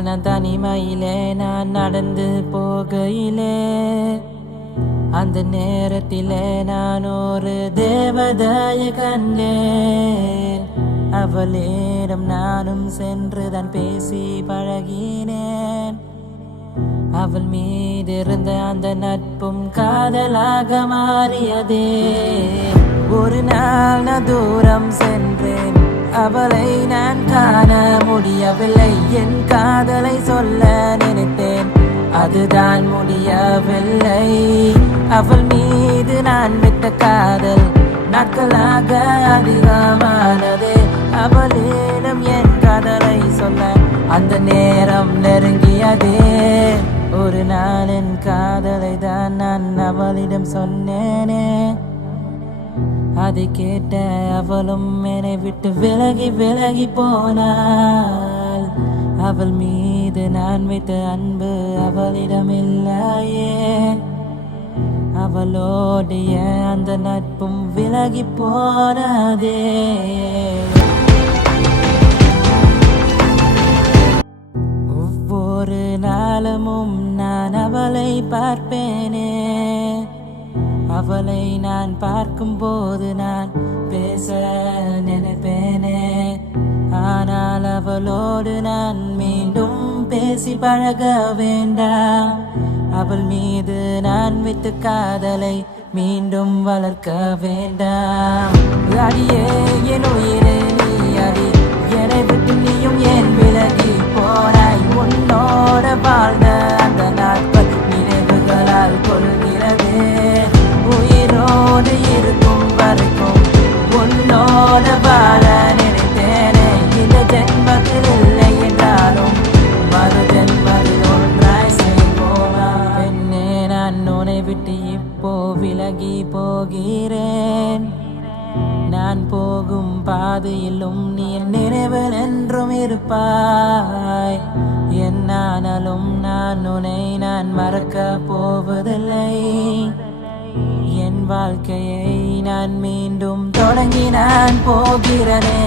நாள் நான் தனிமையிலே நான் நடந்து போகையிலே அந்த நேரத்திலே நான் ஒரு தேவதையை கண்டேன். அவளிடம் நானும் சென்றுதான் பேசி பழகினேன். அவள் மீது இருந்த அந்த நட்பும் காதலாக மாறியதே. ஒரு நாள் நான் தூரம் சென்றேன், அவளை நான் காண முடியவில்லை. என் காதலை சொல்ல நினைத்தேன், அதுதான் முடியவில்லை. அவள் மீது நான் விட்ட காதல் நாட்களாக அதிகமானதே. அவளிடம் என் காதலை சொல்ல அந்த நேரம் நெருங்கியதே. ஒரு நாள் என் காதலை தான் நான் அவளிடம் சொன்னேனே. அதை கேட்ட அவளும் என்னை விட்டு விலகி விலகி போனாள். அவள் மீது நான் வைத்த அன்பு அவளிடம் இல்லையே. அவளோடைய அந்த நட்பும் விலகி போனதே. ஒவ்வொரு நாளமும் நான் அவளை பார்ப்பேனே. அவளை நான் பார்க்கும் போது நான் பேச நினைப்பேனே. ஆனால் அவளோடு நான் மீண்டும் பேசி பழக வேண்டாம். அவள் மீது நான் வைத்த காதலை மீண்டும் வளர்க்க வேண்டாம். அடியே என் உயிரே நீ அடி, என்னை விட்டு நீயும் ஏன் விலகி போனாய்? உன்னோட வாழ்ந்த அந்த நாட்கள் நினைவுகளால் கொள்கிறதே. உயிரோடு இருக்கும் வரைக்கும் உன்னோட வாழ நினைத்தேனே. இந்த ஜென்மத்தில் இல்லை என்றாலும் மறு ஜென்மத்தில் ஒன்றாய் செய்வோமா? பெண்ணே, நான் உன்னை விட்டு இப்போ விலகி போகிறேன். நான் போகும் பாதையிலும் நீ நினைவில் என்றும் இருப்பாய். என்னானாலும் நான் உன்னை நான் மறக்க போவதில்லை. என் வாழ்க்கையை நான் மீண்டும் தொடங்கி நான் போகிறேனே.